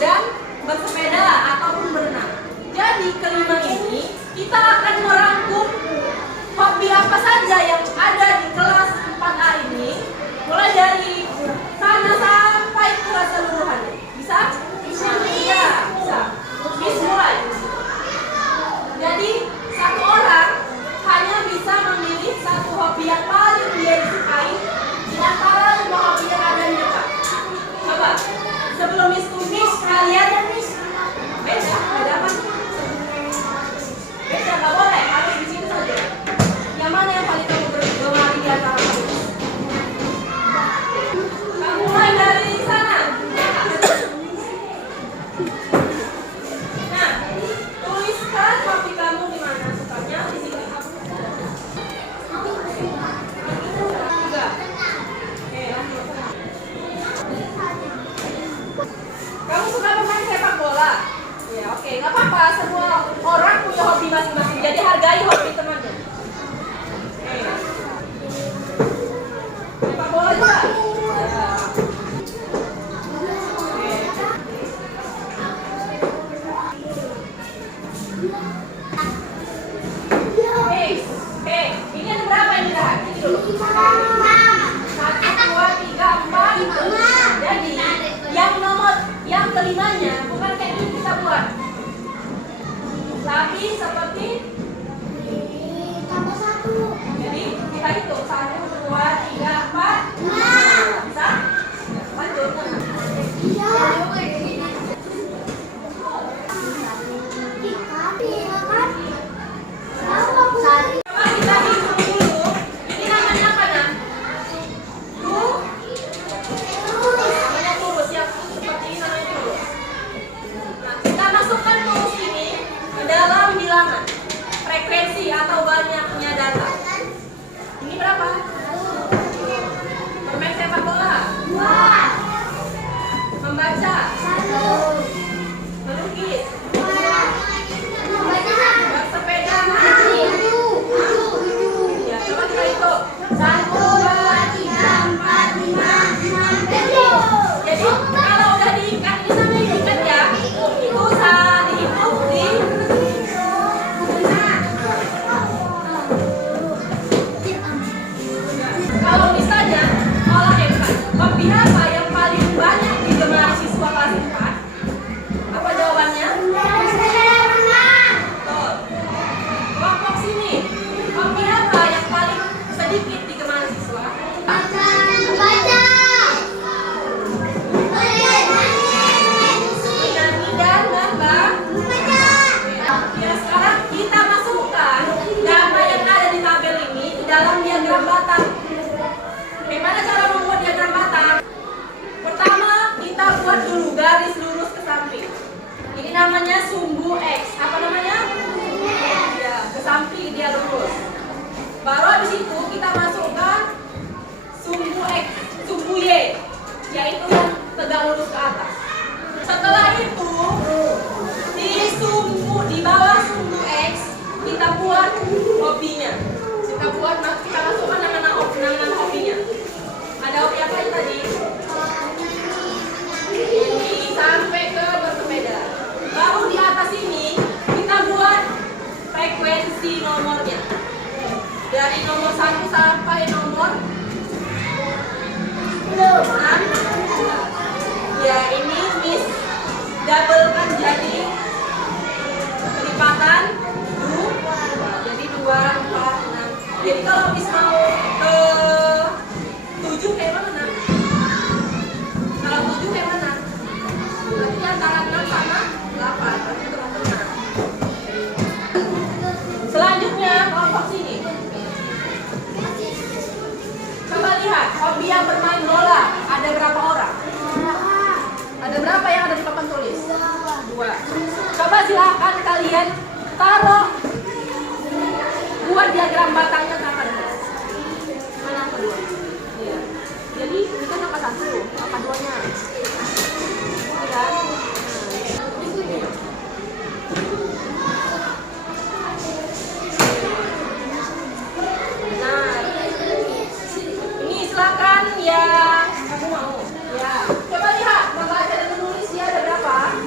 dan bersepeda ataupun berenang. Jadi kelima ini kita akan merangkum hobi apa saja yang ada di kelas 4A ini, mulai dari sana sampai ke keseluruhannya. Bisa? Bisa. Bis mulai. Jadi satu orang hanya bisa memilih satu hobi yang paling dia sukai di antara 5 hobi yang ada di depan. Coba sebelum Miss tulis kalian beda apa? Beda nggak boleh, harus di situ saja. Yang mana yang paling kamu gemari di antara kalian? Kamu mulai dari sana. Nah, tuliskan hobi kamu di mana sukanya di sini. Tiga. Kamu suka bermain sepak bola? Ya, oke, nggak apa-apa. Semua orang punya hobi masing-masing. Jadi hargai hobi temannya. Sepak bola juga. Ini ada berapa ini dah? Ini dulu. 1, 2, 3, 4, 5. Jadi yang kelimanya bukan kayak ini kita buat, tapi seperti tambah 1. Jadi kita hitung 1, 2, 3, 4, 5. Bisa? Lanjut. Coba kita hitung dulu. Ini namanya apa nak? Namanya turus yang seperti ini namanya turus. Nah, kita masukkan turus ini ke dalam bilangan frekuensi atau banyaknya data. Ini berapa? Bermain sepak bola 2. Membaca 1. Melukis 2. Bersepeda 7. Ya, coba kita hitung 1, 2, 3, 4, 5, 6, 7. Jadi kalau udah diikat ini sampai diikat ya, itu saat dihitung di kalau misalnya olah hebat, hobi apa yang paling banyak digemari siswa kelas 4? Apa jawabannya? Betul. Kelompok sini, hobi apa yang paling sedikit digemari siswa? Menyanyi dan gambar. Ya, sekarang kita masukkan data yang ada di tabel ini di dalam diagram batang. Bagaimana cara membuat diagram batang? Pertama, kita buat dulu garis lurus ke samping. Ini namanya sumbu X. Apa namanya? Ya, ke samping dia lurus. Baru habis itu kita masukkan sumbu X, sumbu Y, yaitu yang tegak lurus ke atas. Setelah itu, di bawah sumbu X kita buat hobinya. Kita masukkan nama hobinya. Ada hobi apa ini tadi? Ini sampai ke bersepeda. Baru di atas ini kita buat frekuensi nomornya. Dari nomor 1 sampai nomor 6. Ya, ini Miss doublekan jadi kelipatan 2. Jadi 2, 4, 6. Jadi kalau Miss mau ke 7 kayak mana nak? Kalau 7 kayak mana? Berarti antara 6 sama 8. Berarti teman-teman. Selanjutnya kelompok sini. Coba lihat hobi yang bermain bola. Ada berapa orang? Ada berapa yang ada di papan tulis? 2. Coba silakan kalian taruh, buat diagram batangnya angka 2. Mana angka 2? Iya. Jadi ini kan angka 1, angka 2-nya. Ini kan? Nah, ini silakan yang kamu mau. Ya, coba lihat membaca dan menulis dia ada berapa?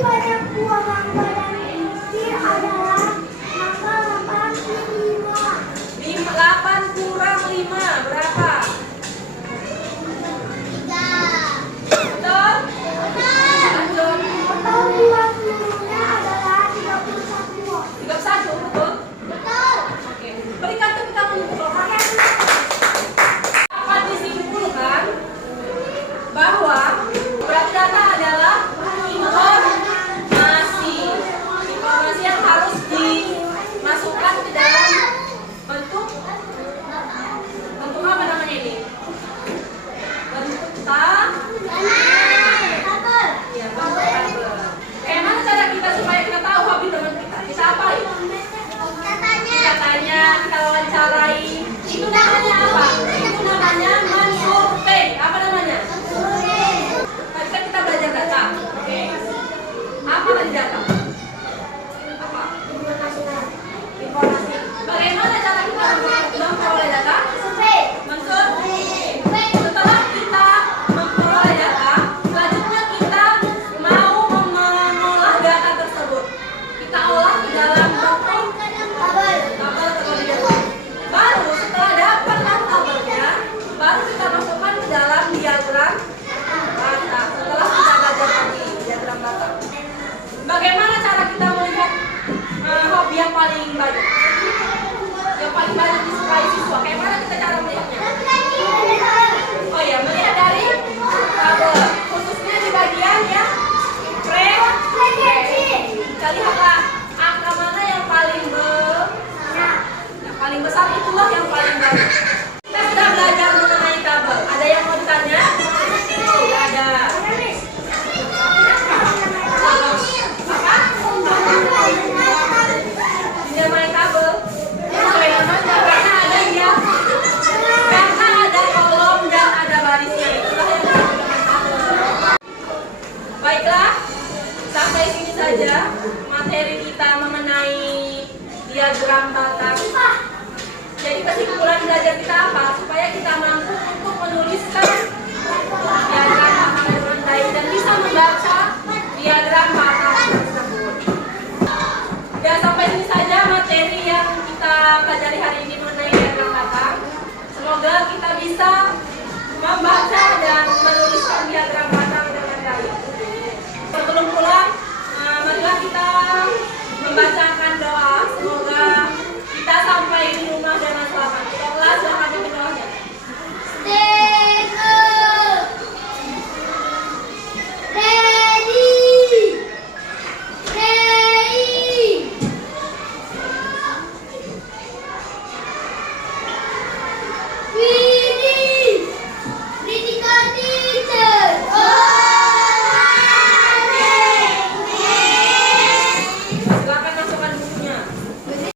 banyak buah mangga dan bibir adalah mangga 85. 8 kurang 5 berapa? 3. Betul? Lanjut. Total buah seluruhnya adalah 31 buah. 31, betul? Betul. Oke. Berikan ke kita mengumpulkan. Dapat disimpulkan bahwa berarti data adalah informasi. Informasi yang harus dimasukkan ke dalam bentuk apa namanya ini? Bentuk ya, bentuk tabel. Gimana cara kita supaya kita tahu hobi teman kita? Kita apain? Kita tanya, kita wawancarai. Itu namanya apa? Itu namanya mensurvei. Apa namanya? Tadi kan kita belajar data. Oke. Apa tadi data? Apa? Informasi. Bagaimana cara kita memperoleh data? Mensurvei. Setelah kita memperoleh data, selanjutnya kita mau mengolah data tersebut. Kita olah ke dalam bentuk tabel terlebih dahulu. Baru setelah dapat tabelnya, baru kita masukkan ke dalam diagram data. Setelah kita belajar tadi diagram data. Bagaimana cara kita melihat hobi yang paling banyak? Yang paling banyak disukai siswa. Kayak mana kita cara melihatnya? Oh ya, melihat dari tabel, khususnya di bagian yang kita lihatlah angka mana yang paling besar, itulah yang paling banyak. Kita sudah belajar mengenai tabel. Ada yang mau ditanya? Tidak ada. Apa? Tidak main tabel. Sesuai namanya, karena ada kolom dan ada barisnya. Itulah yang disebut dengan tabel. Baiklah, sampai sini saja materi kita mengenai diagram tata. Jadi kesimpulan belajar kita apa? Supaya kita mampu untuk menuliskan diagram tata dengan baik dan bisa membaca diagram tata tersebut. Dan sampai sini saja materi yang kita pelajari hari ini mengenai diagram tata. Semoga kita bisa membaca dan menuliskan diagram tata